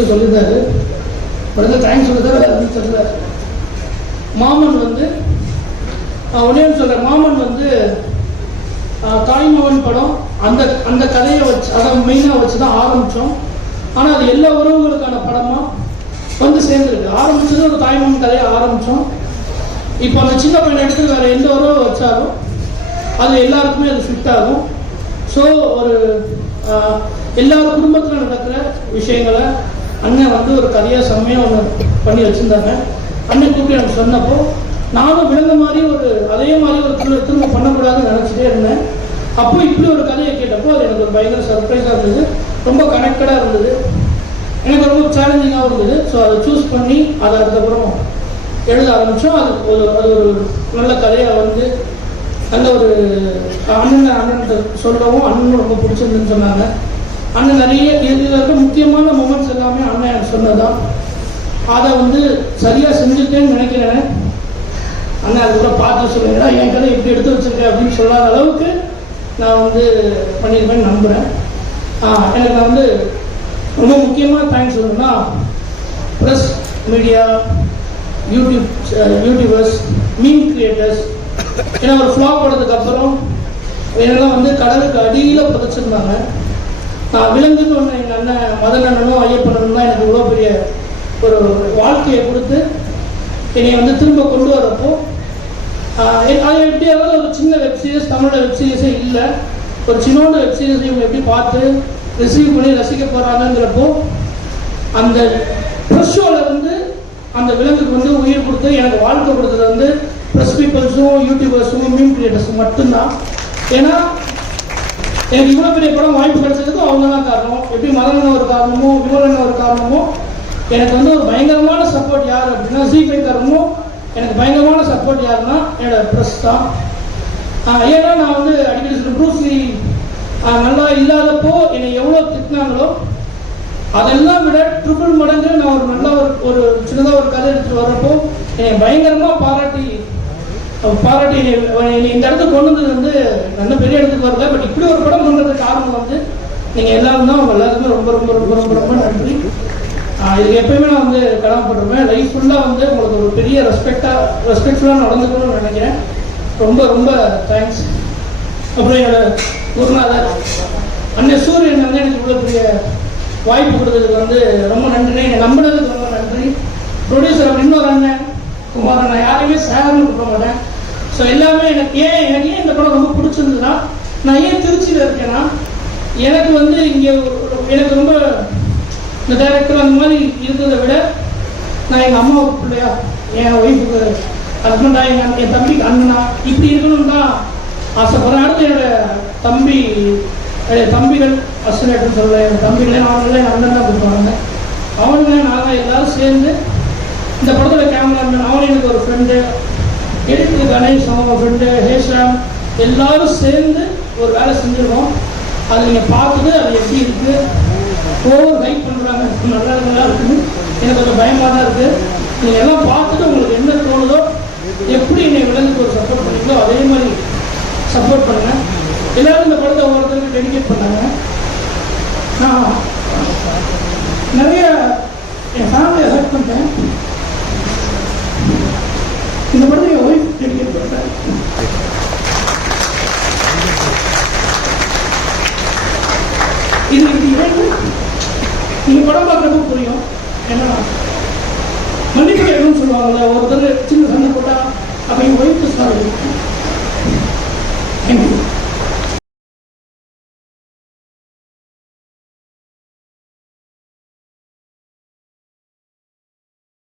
Producer சொல்லியிருந்தாரு. உடனே thanks சொல்லியிருந்தாரு. அது தெரியல. மாமன் வந்து ஒன்னே சொல்கிறேன். மாமன் வந்து தாய்மகன் படம் அந்த அந்த கதையை வச்சு அதை மெயினாக வச்சு தான் ஆரம்பித்தோம். ஆனால் அது எல்லா உறவுகளுக்கான படமாக வந்து சேர்ந்துருக்கு. ஆரம்பிச்சது ஒரு தாய்மகன் கதையை ஆரம்பித்தோம். இப்போ அந்த சின்ன பையனை எடுத்து வேறு எந்த உறவு வச்சாலும் அது எல்லாருக்குமே அது ஃபிட் ஆகும். ஸோ ஒரு எல்லார் குடும்பத்தில் நடக்கிற விஷயங்களை அண்ணன் வந்து ஒரு கதையாக செம்மையாக ஒன்று பண்ணி வச்சுருந்தாங்க. அண்ணன் கூப்பிட்டு எனக்கு சொன்னப்போ நானும் விழுந்த மாதிரி ஒரு அதே மாதிரி ஒரு திரும்ப பண்ணக்கூடாதுன்னு நினச்சிட்டே இருந்தேன். அப்போ இப்படி ஒரு கதையை கேட்டப்போ அது எனக்கு ஒரு பயங்கர சர்ப்ரைஸாக இருந்தது. ரொம்ப கனெக்டடாக இருந்தது. எனக்கு ரொம்ப சேலஞ்சிங்காகவும் இருந்தது. ஸோ அதை சூஸ் பண்ணி அதை அதுக்கப்புறம் எழுத ஆரம்பித்தோம். அது ஒரு நல்ல கதையாக வந்து நல்ல ஒரு அண்ணன் சொல்லவும் அண்ணனும் ரொம்ப பிடிச்சிருந்துன்னு சொன்னாங்க. அண்ணன் நிறைய இதில் இருக்க முக்கியமான மூமெண்ட்ஸ் எல்லாமே அண்ணன் எனக்கு சொன்னதான். அதை வந்து சரியாக செஞ்சுட்டேன்னு நினைக்கிறேன். அண்ணன் அது கூட பார்த்து சொல்லுங்க, என் கதை எப்படி எடுத்து வச்சிருக்கேன் அப்படின்னு சொல்லாத அளவுக்கு நான் வந்து பண்ணியிருப்பேன்னு நம்புகிறேன். எனக்கு நான் வந்து ரொம்ப முக்கியமான தேங்க்ஸ் சொல்லணும்னா press media, YouTubers, meme creators. ஏன்னா ஒரு ஃப்ளாப் பண்ணதுக்கு அப்புறம் என்னெல்லாம் வந்து கடலுக்கு அடியில் புதைச்சிருந்தாங்க. நான் விலங்குன்னு ஒன்று எங்கள் அண்ணன் மதன் அண்ணனும் ஐயப்பனும் தான் எனக்கு இவ்வளோ பெரிய ஒரு வாழ்க்கையை கொடுத்து என்னை வந்து திரும்ப கொண்டு வரப்போ அது எப்படியாவது ஒரு சின்ன வெப்சீரிஸ், தமிழோட வெப்சீரிஸே இல்லை, ஒரு சின்னோட வெப்சீரிஸ் இவங்க எப்படி பார்த்து ரிசீவ் பண்ணி ரசிக்க போகிறாங்கிறப்போ அந்த ப்ரெஸ் ஷோவில் வந்து அந்த விலங்குக்கு வந்து உயிர் கொடுத்து எனக்கு வாழ்க்கை கொடுத்தது வந்து ப்ரெஸ் பீப்புள்ஸும் யூடியூபர்ஸும் மீம் கிரியேட்டர்ஸும் மட்டும்தான். ஏன்னா எனக்கு இவ்வளோ பெரிய படம் வாய்ப்பு கிடைச்சதுக்கும் அவங்க தான் காரணம். எப்படி மதன் ஒரு காரணமோ விமலன் ஒரு காரணமோ எனக்கு வந்து ஒரு பயங்கரமான சப்போர்ட் யார் அப்படின்னா ஜி5 காரணமும் எனக்கு பயங்கரமான சப்போர்ட் யாருன்னா என்னோட ப்ரெஸ் தான். ஏன்னா நான் வந்து அடிக்கடி சொல்ல ப்ரூஸ்லி நல்லா இல்லாதப்போ என்னை எவ்வளோ திட்டினாங்களோ அதெல்லாம் விட ட்ரிபிள் மடங்கு நான் ஒரு நல்ல ஒரு சின்னதாக ஒரு கதை எடுத்துகிட்டு வர்றப்போ என்னை பயங்கரமாக பாராட்டி இந்த இடத்துக்கு கொண்டு வந்தது வந்து நல்ல பெரிய இடத்துக்கு வரல. பட் இப்படி ஒரு படம் பண்ணுறதுக்கு காரணம் வந்து நீங்கள் எல்லாரும் தான். அவங்க எல்லாருக்குமே ரொம்ப ரொம்ப ரொம்ப ரொம்ப ரொம்ப நன்றி. இதுக்கு எப்பயுமே நான் வந்து கடமைப்பட்டிருப்பேன். லைஃப் ஃபுல்லாக வந்து உங்களுக்கு ஒரு பெரிய ரெஸ்பெக்ட்ஃபுல்லாக நடந்துக்கணும்னு நினைக்கிறேன். ரொம்ப ரொம்ப தேங்க்ஸ். அப்புறம் என்னோட குருநாதர் அண்ணன் சூரியன் வந்து எனக்கு இவ்வளோ பெரிய வாய்ப்பு கொடுத்ததுக்கு வந்து ரொம்ப நன்றி. என்னை நம்பினதுக்கு ரொம்ப நன்றி. ப்ரொடியூசர் அப்படி இன்னொரு அண்ணன் குமார், நான் யாரையுமே சேரன்னு கொடுக்க மாட்டேன். ஸோ எல்லாமே எனக்கு ஏன் இந்த படம் ரொம்ப பிடிச்சிருந்ததுன்னா, நான் ஏன் திருச்சியில் இருக்கேன்னா எனக்கு வந்து இங்கே எனக்கு ரொம்ப இந்த டைரக்டர் அந்த மாதிரி இருக்கிறத விட நான் எங்கள் அம்மாவுக்கு பிள்ளையா, என் ஒய்ஃபுக்கு ஹஸ்பண்டா, என் தம்பிக்கு அண்ணனா இப்படி இருக்கணும்னு தான் ஆசைப்படுறேன். அடுத்து என்னோட தம்பிகள் அசினேட்னு சொல்லுவேன். என் தம்பிகளே அவங்களே என் அண்ணன் தான் கொடுப்பாங்க. அவனுங்களே நாங்கள் எல்லாரும் சேர்ந்து இந்த படத்தோட கேமராமேன் அவன் எனக்கு ஒரு ஃப்ரெண்டு, எடிட்டர் கணேஷ் அவங்க ஃப்ரெண்டு ஹேஷாம் எல்லாரும் சேர்ந்து ஒரு வேலை செஞ்சுருக்கோம். அதை நீங்கள் பார்த்துட்டு அது எப்படி இருக்குது ஓவர் ஹைப் பண்ணுறாங்க, நல்லா இருக்குது. எனக்கு கொஞ்சம் பயமாக தான் இருக்குது. நீங்கள் எல்லாம் பார்த்துட்டு உங்களுக்கு என்ன தோணுதோ, எப்படி என்னை விலங்குக்கு ஒரு சப்போர்ட் பண்ணீங்களோ அதே மாதிரி சப்போர்ட் பண்ணுங்கள். எல்லோரும் இந்த படத்தை ஒவ்வொருத்தருக்கு டெடிகேட் பண்ணாங்க. நான் நிறைய என் ஃபேமிலியை ஹெல்ப் பண்ணிட்டேன். இந்த படத்தை என் ஒய்ஃப் டெடிகேட் பண்ணுறேன். இது நீங்கள் படம் பார்க்குறப்ப புரியும். ஏன்னா மன்னிப்பு கேட்கணும்னு சொல்லுவாங்கல்ல, ஒருத்தர் சின்ன சண்டை போட்டால் அப்போ என் ஒய்ஃப் சார்